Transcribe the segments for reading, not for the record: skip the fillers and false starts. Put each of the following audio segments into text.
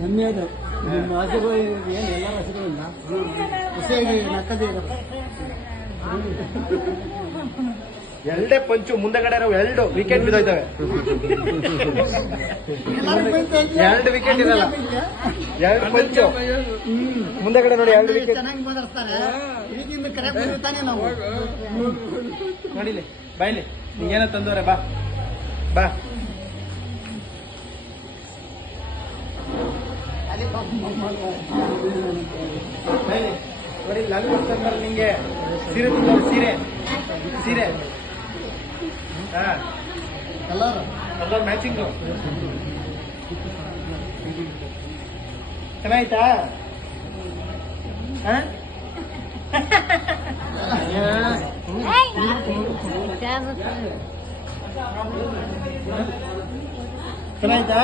ಹೆಮ್ಮೆ ಅದು ನಿಮ್ಮ ಹಸುಗಳು ಏನು ಎಲ್ಲ ಹಸುಗಳಿಂದ ಖುಷಿಯಾಗಿ ನಕ್ಕದೇ ಇರಬೇಕು. ಎರಡೇ ಪಂಚು ಮುಂದಗಡೆ ನಾವು 2 ವಿಕೆಟ್ ಬಿದ್ದೋಯ್ತವೆ. 2 ವಿಕೆಟ್ ಇರಲ್ಲ, 2 ಪಂಚು ಮುಂದಗಡೆ ನೋಡಿ 2 ವಿಕೆಟ್. ಚೆನ್ನಾಗಿ ಮಾತಾಡ್ತಾರೆ ಇದಕ್ಕಿಂತ ಕರೆ ತಾನೇ ನಾವು ನೋಡಿಲಿ ಬಾಯ್ಲಿ ನಿಂಗೇನೋ ತಂದವ್ರೆ. ಬಾ ಬಾ ನೋಡಿ ಲಂಗ್ ತಂದ್ರೆ ನಿಂಗೆ ಸೀರೆ ತಂದವ್ರು. ಸೀರೆ ಸೀರೆ ಹಾ ಕಲರ್ ಮ್ಯಾಚಿಂಗು ಚೆನ್ನಾಯ್ತಾ? ಚೆನ್ನಾಯ್ತಾ?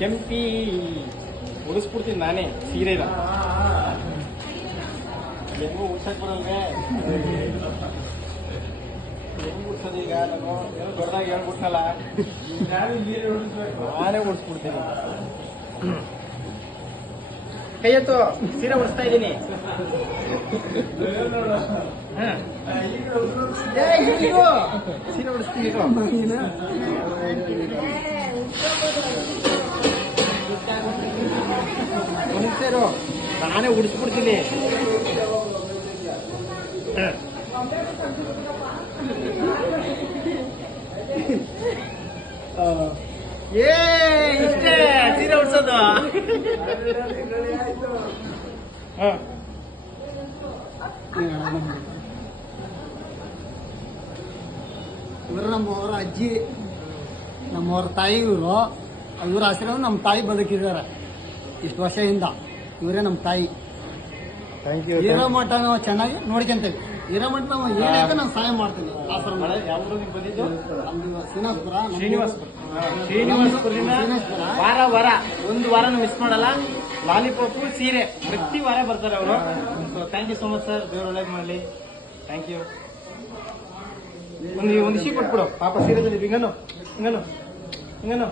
ಕೆಂಪಿ ಉಡಿಸ್ಬಿಡ್ತೀನಿ ನಾನೇ ಸೀರೆನ. ಹೆಂಗೂ ಉಡ್ಸಕ್ ಬರಲ್ವೇ? ಹೆಂಗ್ ಉಡ್ಸೋದು ಈಗ? ನಾನು ಏನೋ ದೊಡ್ಡದಾಗಿ ಹೇಳ್ಬಿಟ್ನಲ್ಲ, ನಾನೇ ಉಡ್ಸ್ಬಿಡ್ತೀನಿ. ಕೈ ಎತ್ತು, ಸೀರೆ ಉಡಿಸ್ತಾ ಇದ್ದೀನಿ. ಸೀರೆ ಉಡಿಸ್ತೀನಿ. ಮನುಷ್ಯರು ನಾನೇ ಉಡಿಸ್ಬಿಡ್ತೀನಿ. ಇಷ್ಟೇ ಸೀರೆ ಉಡ್ಸೋದು. ಇವರು ನಮ್ಮವರ ಅಜ್ಜಿ, ನಮ್ಮವ್ರ ತಾಯಿ. ಇವ್ರ ಆಶ್ರಮ ನಮ್ಮ ತಾಯಿ ಬದುಕಿದ್ದಾರೆ ಇಷ್ಟು ವರ್ಷದಿಂದ. ಇವರೇ ನಮ್ಮ ತಾಯಿ. ಇರೋ ಮಟ್ಟ ನಾವು ಚೆನ್ನಾಗಿ ನೋಡ್ಕೊಂತೇವೆ. ಇರೋ ಮಟ್ಟ ನಾವು ಏನಾಗ ನಾವು ಸಹಾಯ ಮಾಡ್ತೀವಿ. ಶ್ರೀನಿವಾಸಪುರದಿಂದ ವಾರ 1 ವಾರ ಮಿಸ್ ಮಾಡಲ್ಲ. ಲಾಲಿಪಾಪು ಸೀರೆ ಪ್ರತಿ ವಾರ ಬರ್ತಾರೆ ಅವರು. Thank you so much sir, ದೇವ್ರ ಒಳ್ಳೇದು ಮಾಡಲಿ. Thank you. ಒಂದು ಇಶಿ ಕೊಟ್ಬಿಡು ಪಾಪ ಸೀರೆದಲ್ಲಿ. ಹಿಂಗನು ಹಿಂಗನು ಹಿಂಗನು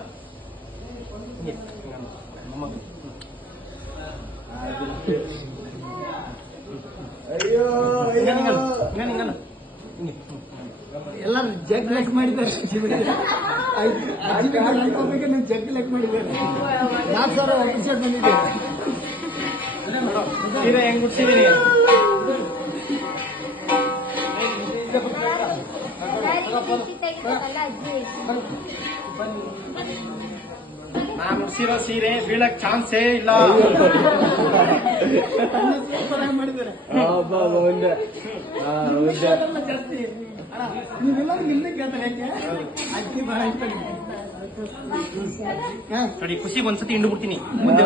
ಎಲ್ಲರೂ ಜಗ್ ಲೆಕ್ ಮಾಡಿದ್ದಾರೆ. ಜಗ್ ಲೆಕ್ ಮಾಡಿದ್ದಾರೆ. 4,000 ಅಪ್ರಿಷಿಯೇಟ್ ಬಂದಿದೆ. ಸೀರೆ ಹೆಂಗ್ ಗುಡ್ಸಿದೀನಿ? ನಾನು ಉಡ್ಸಿರೋ ಸೀರೆ ಬೀಳಕ್ ಚಾನ್ಸೇ ಇಲ್ಲ. ನೋಡಿ ಖುಷಿ ಒಂದ್ಸತಿ ಹಿಂಡು ಬಿಡ್ತೀನಿ. ಮುಂದೆ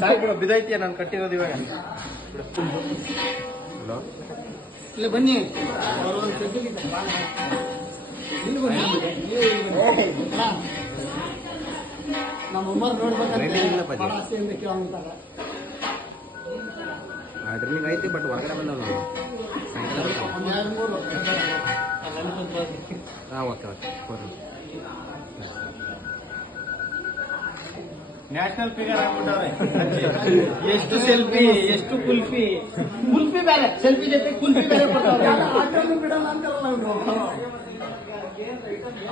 ಸಾಕು ಬಿದ್ದೈತಿಯ ನಾನು ಕಟ್ಟಿರೋದು ಇವಾಗ. ಇಲ್ಲ ಬನ್ನಿ, ನಮ್ಮ ಉಮ್ಮರ್ ನೋಡ್ಬೇಕಂತ ಆಸೆಯಿಂದ ಕೇಳ್ತಾರೆ. ಡ್ರಿಲ್ಲಿಂಗ್ ಐತಿ ಬಟ್ ಹೊರಗಡೆ ಬಂದವ್ ನಾವು. ಒಂದು 2-3 ಓಕೆ ನ್ಯಾಷನಲ್ ಫಿಗರ್ ಆಗ್ಬಿಟ್ಟವ್ರೆ. ಎಷ್ಟು ಸೆಲ್ಫಿ, ಎಷ್ಟು ಕುಲ್ಫಿ. ಕುಲ್ಫಿ ಬೇರೆ, ಸೆಲ್ಫಿ ಜೊತೆ ಕುಲ್ಫಿ ಬೇರೆ ಕೊಡ್ತಾರೆ. ಆಟೋನು ಬಿಡೋಣ ಅಂತಾರಲ್ಲ ಅವರು.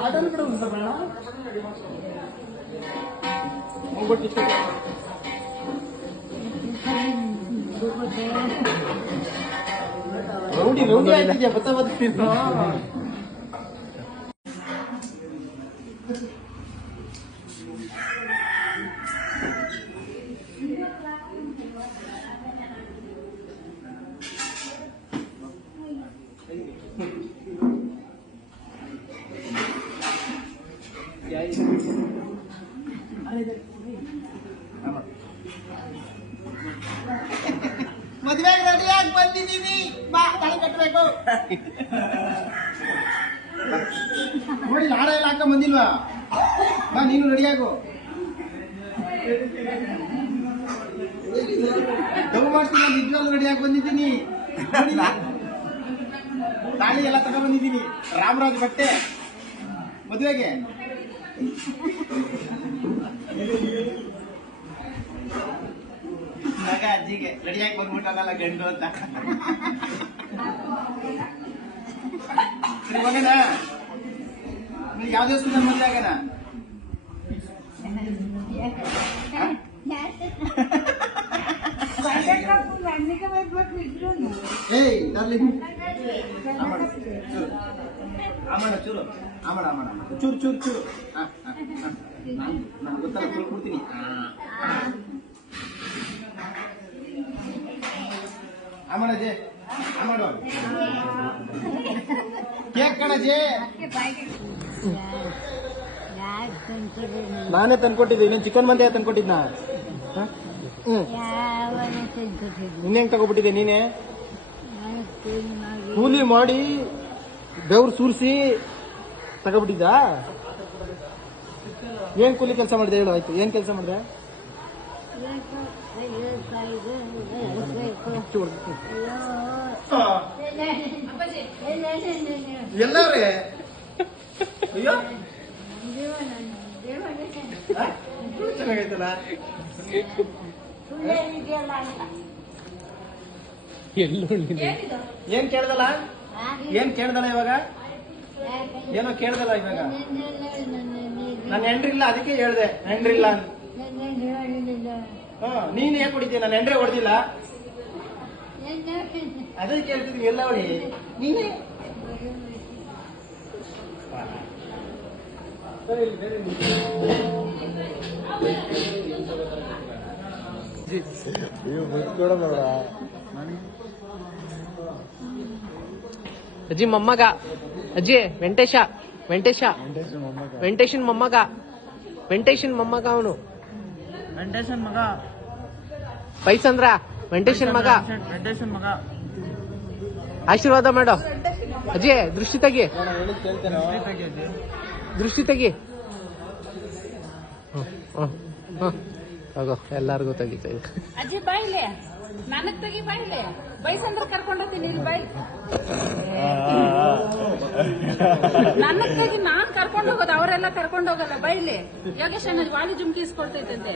ಆಟೋನು ಬಿಡೋಣ ಸರ್ ಬೇಡ. ಹೋಗ್ಬಿಟ್ಟು ರೌಡಿ ಆಯ್ತಿದ್ಯಾ ಬರ್ತೀನಿ. ಮದುವೆಗೆ ರೆಡಿಯಾಗಿ ಬಂದಿದ್ದೀವಿ, ಬಾ ತಾಳಿ ಕಟ್ಟಬೇಕು. ನೋಡಿ ಹಾರ ಎಲ್ಲ ಹಾಕ ಬಂದಿಲ್ವಾ? ಬಾ ನೀನು ರೆಡಿಯಾಗು. ಡವ್ ಮಾಡ್ತೀನಿ, ನಿಜವಾಗ್ಲೂ ರೆಡಿಯಾಗಿ ಬಂದಿದ್ದೀನಿ. ತಾಳಿ ಎಲ್ಲ ತಗೊಂಡ್ ಬಂದಿದ್ದೀನಿ, ರಾಮರಾಜ್ ಬಟ್ಟೆ ಮದುವೆಗೆ. ಮಗ ಅಜ್ಜಿಗೆ ರೆಡಿಯಾಗಿ ಬಂದ್ಬಿಟ್ಟಲ್ಲ ಗಂಡು ಅಂತ. ಸರಿ ಮಗನ, ಯಾವ ದೇವಸ್ಥಾನ ಮದುವೆ ಆಗಣ? ಏಯ್ ಡಾರ್ಲಿಂಗ್, ಆಮಣ ಚೂರು, ಆಮಣ ಆಮಣ ಚೂರು ಚೂರು ಚೂರು. ನಾನು ಗೊತ್ತಲ್ಲ, ಚೂರು ಕೊಡ್ತೀನಿ. ಆಮಣ ಜೇ, ಆಮಣ ಕೇಕ್ ಕಣ ಜೇ. ನಾನೇ ತಂದ್ಕೊಟ್ಟಿದ್ದೆ. ನೀನು ಚಿಕನ್ ಮಂದಿ ತಂದ್ಕೊಟ್ಟಿದ್ನಾ? ನಿನ್ನೆಂಗ್ ತಗೋಬಿಟ್ಟಿದ್ದೆ ನೀನೆ? ಕೂಲಿ ಮಾಡಿ ಬೆವ್ರು ಸುರಿಸಿ ತಗೋಬಿಟ್ಟಿದ್ದ? ಏನ್ ಕೂಲಿ ಕೆಲಸ ಮಾಡಿದೆ ಹೇಳು? ಆಯ್ತು, ಏನ್ ಕೆಲಸ ಮಾಡಿದೆ? ಎಲ್ಲವ್ರೆ? ಅಯ್ಯೋ ಚೆನ್ನಾಗೈತಲ್ಲ. ಏನ್ ಕೇಳ್ದಲ್ಲ? ಏನ್ ಕೇಳ್ದಲ್ಲ ಇವಾಗ? ಏನೋ ಕೇಳ್ದಲ್ಲ ಇವಾಗ? ನಾನು ಹೆಂಡ್ರಿಲ್ಲ, ಅದಕ್ಕೆ ಹೇಳ್ದೆ ಹೆಂಡ್ರಿಲ್ಲ. ನೀನ್ ಏನ್ ಕುಡಿತೀಯ? ನಾನು ಹೆಂಡ್ರೆ ಹೊಡೆದಿಲ್ಲ, ಅದೇ ಕೇಳ್ತಿದ್ವಿ. ಎಲ್ಲ ಹೊಡಿ ನೀನೇ. ಅಜ್ಜಿ ಮೊಮ್ಮಗ, ಅಜ್ಜಿ ವೆಂಕಟೇಶ, ವೆಂಕಟೇಶ, ವೆಂಕಟೇಶನ್ ಮೊಮ್ಮಗ, ವೆಂಕಟೇಶನ್ ಮೊಮ್ಮಗ. ಅವನು ವೆಂಕಟೇಶನ್ ಮಗ. ಪೈಸಂದ್ರ ವೆಂಕಟೇಶನ್ ಮಗ, ವೆಂಕಟೇಶನ್ ಮಗ. ಆಶೀರ್ವಾದ ಮಾಡೋ ಅಜ್ಜಿ. ದೃಷ್ಟಿ ತೆಗಿ, ದೃಷ್ಟಿ ತೆಗಿ. ತಗೋ, ಎಲ್ಲಾರ್ಗು ತೆಗಿತಾ ಇದೆ. ಅಜ್ಜಿ ಬಾಯಿಲೆ, ನನಗ್ ತೆಗಿ ಬಾಯಿಲೆ. ಬೈಸಂದ್ರ ಕರ್ಕೊಂಡೋಗ್ತೀನಿ ಇಲ್ಲಿ ಬಾಯಿ. ನನಗ್ ತೆಗಿ, ನಾನ್ ಕರ್ಕೊಂಡ್ ಹೋಗೋದು, ಅವರೆಲ್ಲ ಕರ್ಕೊಂಡ್ ಹೋಗಲ್ಲ. ಬಾಯಿಲೆ ಯೋಗೇಶ್ ಅಣ್ಣ ವಾಲಿ ಜುಮ್ಕಿ ಇಸ್ಕೊಳ್ತೈತಂತೆ.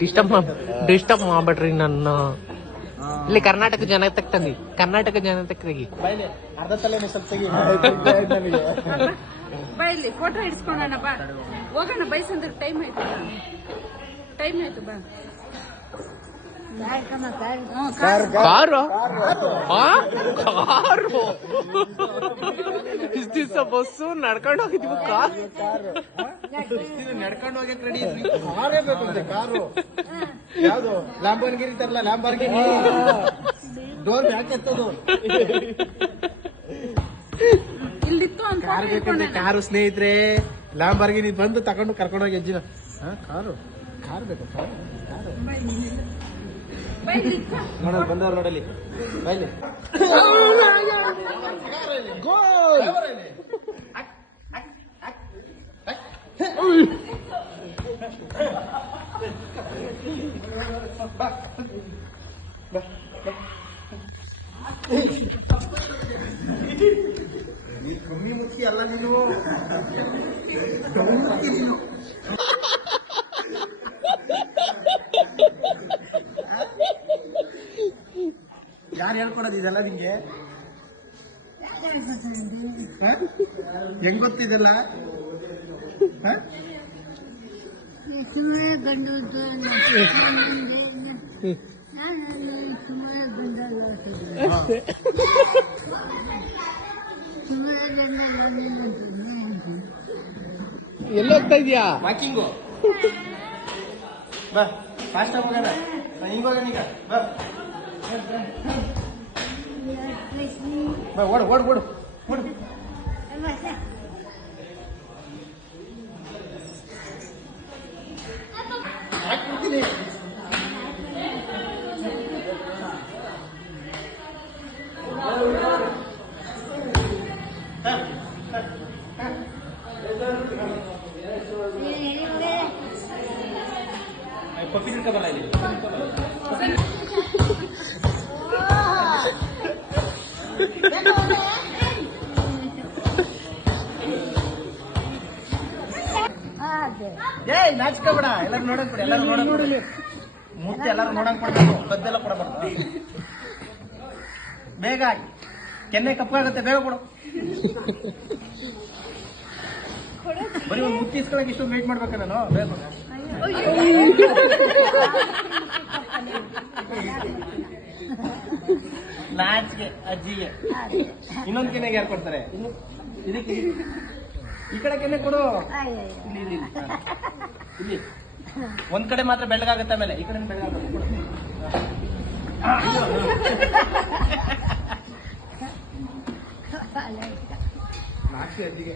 ಡಿಸ್ಟರ್ಬ್ ಮಾಡ್ಬೇಡ್ರಿ ನನ್ನ. ಇಲ್ಲಿ ಕರ್ನಾಟಕ ಜನತಕ್ಕೆ ತಂದಿ, ಕರ್ನಾಟಕ ಜನತಕ್ಕೆ ತೆಗಿ. ಅರ್ಧ ತಲೆನೇ ಸ್ವಲ್ಪ ತೆಗಿ. ಬಾಯಿಲಿ ಫೋಟೋ ಇಡ್ಸ್ಕೊಂಡಣ್ಣ. ಬಾ ಹೋಗೋಣ, ಬೈಸಂದ್ರ ಟೈಮ್ ಆಯ್ತು, ಟೈಮ್ ಆಯ್ತು. ಬಾ ಕಾರು, ಕಾರು ಇಷ್ಟ ದಿವಸ ಬಸ್ಸು ನಡ್ಕೊಂಡು ಹೋಗಿದ್ವಿ. ಕಾರು ನಡ್ಕೊಂಡು ಹೋಗಕ್ ರೆಡಿ ಕಾರೇ ಬೇಕಂತೆ. ಕಾರು ಯಾವ್ದು? ಲ್ಯಾಂಬರ್ಗಿನಿ ತರಲ್ಲ, ಲ್ಯಾಂಬರ್ಗಿನಿ. ಡೋರ್ ಯಾಕೆ ಎತ್ತದು? ಇಲ್ಲಿತ್ತು ಅಂತ ಕಾರ್ ಬೇಕಂತೆ. ಕಾರು ಸ್ನೇಹಿತರೆ, ಲ್ಯಾಂಬರ್ಗಿನಿ ಬಂದು ತಗೊಂಡು ಕರ್ಕೊಂಡೋಗಿ ಅಜ್ಜಿನ. ಕಾರು ಕಾರ್ ಬೇಕು. ಕಾರು ನೋಡಲ್ಲಿ ಬಂದವ್ರು, ನೋಡಲಿ ಬೈಲಿ. ಕಮ್ಮಿ ಮುಚ್ಚಿ ಅಲ್ಲ ನೀನು. ಯಾರು ಹೇಳ್ಕೊಡೋದು ಇದೆಲ್ಲ ನಿಂಗೆ? ಹೆಂಗ್ ಗೊತ್ತಿದೆಲ್ಲ? ಎಲ್ಲೋಗ್ತಾ ಇದೀಯಾ? ವಾಕಿಂಗು. ಬಾ ಫಾಸ್ಟ್ ಆಗಿ ಹೋಗೋಣ. ಹಿಂಗ್ ಹೋಗೋಣ ಈಗ. ಬಾ ಬಾ, ಓಡು ಓಡು ಓಡು ಓಡು. ಹಾಕ್ಬಿಡ್ತೀನಿ. ಏಯ್ ನಾಚ್ಕೋಬೇಡ, ಎಲ್ಲರೂ ನೋಡಕ್ ಬಿಡಿ, ಎಲ್ಲರೂ ನೋಡಕ್ ಬಿಡಿ. ಮೂರ್ತಿ ಎಲ್ಲರೂ ನೋಡಕ್ ಕೊಡ್ಬೇಕು, ಕದ್ದೆಲ್ಲ ಕೊಡಬಾರ್ದು. ಬೇಗ ಕೆನ್ನೆ ಕಪ್ಪಾಗುತ್ತೆ, ಬೇಗ ಕೊಡು. ಬರೀ ಒಂದು ಮುತ್ತಿ ಇಸ್ಕೊಳಕ್ಕೆ ಇಷ್ಟೊಂದು ವೇಟ್ ಮಾಡ್ಬೇಕ ನಾನು? ಬೇಗ ನಾಚಿಗೆ ಅಜ್ಜಿಗೆ. ಇನ್ನೊಂದು ಕೆನೆಗೆ ಯಾರು ಕೊಡ್ತಾರೆ? ಇದಕ್ಕೆ ಈ ಕಡೆ ಕೆನೆ ಕೊಡು. ಇಲ್ಲಿ ಇಲ್ಲಿ ಇಲ್ಲಿ ಒಂದ್ ಕಡೆ ಮಾತ್ರ ಬೆಳ್ಳಗಾಗುತ್ತೆ, ಆಮೇಲೆ ಈ ಕಡೆ ಬೆಳ್ಳಗಾಗುತ್ತೆ. ಕೊಡು. ನಾಚಿ ಅಜ್ಜಿಗೆ.